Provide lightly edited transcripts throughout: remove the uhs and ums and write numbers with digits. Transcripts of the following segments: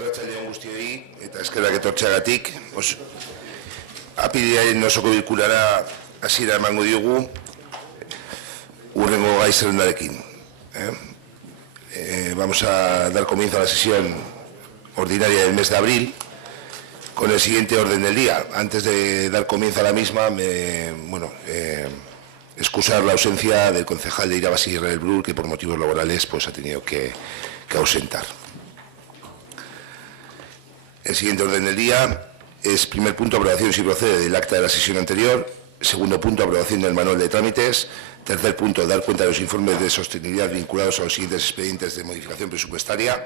Arratsaldeon guztioi eta eskerrak etortzeagatik. Apirilaren osoko bilkurara hasiera emango diogu hurrengo gai zerrendarekin. Vamos a dar comienzo a la sesión ordinaria del mes de abril con el siguiente orden del día. Antes de dar comienzo a la misma, excusar la ausencia del concejal de Irabasi Israel Brul, que por motivos laborales pues ha tenido que ausentar. El siguiente orden del día es: primer punto, aprobación si procede del acta de la sesión anterior; segundo punto, aprobación del manual de trámites; tercer punto, dar cuenta de los informes de sostenibilidad vinculados a los siguientes expedientes de modificación presupuestaria.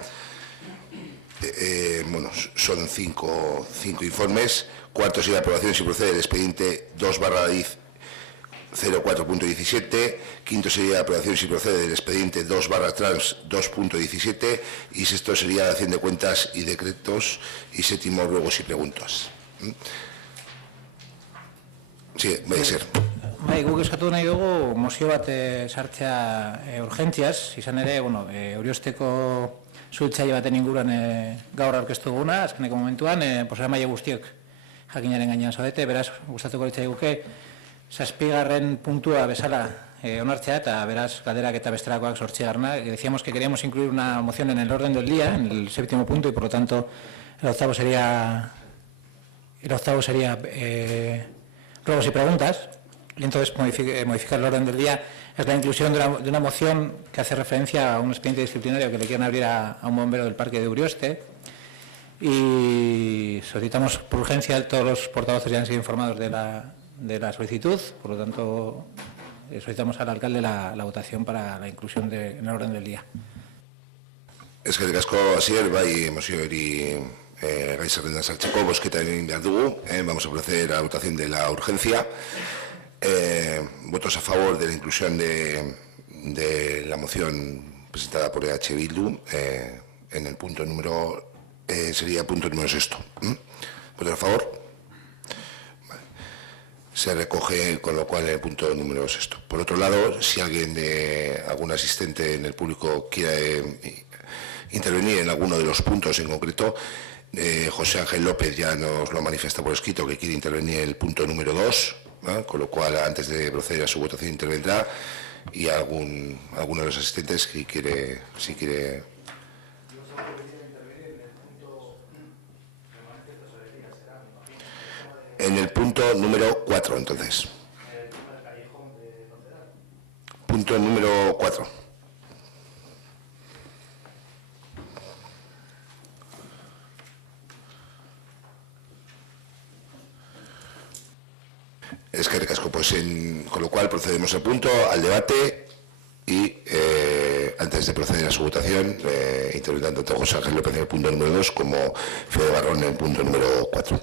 Son cinco informes. Cuarto sería aprobación si procede del expediente 2/04.17, quinto sería aprobación si procede del expediente 2/trans 2.17 y sexto sería dación de cuentas y decretos y séptimo ruegos y preguntas. Sí, puede ser. Guk eskatu nahi dugu mozio bat sartzea urgentziaz, izan ere, Oriosteko suhiltzaile baten inguruan gaur aurkeztu duguna, azkeneko momentuan, posamaile guztiok jakinaren gainean zaudete, beraz, gustatuko litzaiguke, 7. puntua bezala onartzea eta beraz galderak eta bestelakoak 8. Decíamos que queríamos incluir una moción en el orden del día, en el 7º punto, y por lo tanto el octavo sería ruegos y preguntas. Y entonces modificar el orden del día es la inclusión de una moción que hace referencia a un expediente disciplinario que le quieren abrir a un bombero del parque de Urioste. Y solicitamos por urgencia, todos los portavoces ya han sido informados de la solicitud, por lo tanto solicitamos al alcalde la votación para la inclusión en el orden del día. Eskerrik asko hasier, bai mozioari gai zerrendan sartzeko bozketa egin behar dugu. Vamos a proceder a la votación de la urgencia. Votos a favor de la inclusión de la moción presentada por EH Bildu en el punto número, sería punto número 6. ¿Votos a favor? Vale. Se recoge, con lo cual, el punto número 6. Por otro lado, si algún asistente en el público quiere intervenir en alguno de los puntos en concreto, José Ángel López ya nos lo manifiesta por escrito que quiere intervenir en el punto número 2, con lo cual antes de proceder a su votación intervendrá, y alguno de los asistentes si quiere. En el punto número 4, entonces. Punto número 4. Es que recasco, pues con lo cual procedemos al punto, al debate, y antes de proceder a su votación, intervendrán tanto José Ángel López en el punto número 2 como Fede Barrón en el punto número 4.